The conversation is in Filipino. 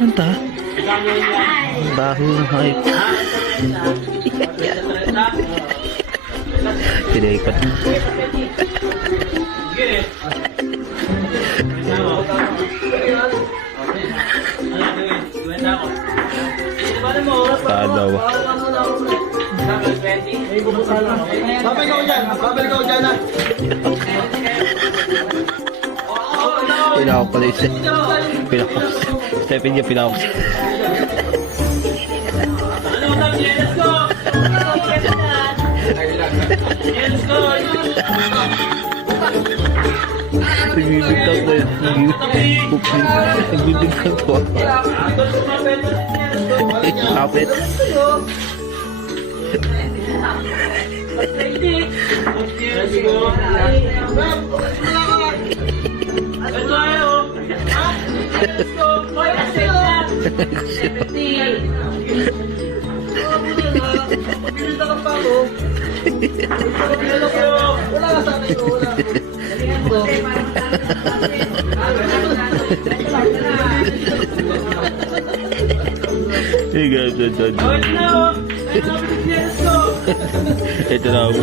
Kanta? Baho ng hype. Tinaikat. Tadaw. Babalik ako dyan na. Pinakap pala isa. Pinakap. Stephen niya pinakap. Nagbibigtang na yun. Nagbibigtang ko. Kapit. Hey guys, ito na ako.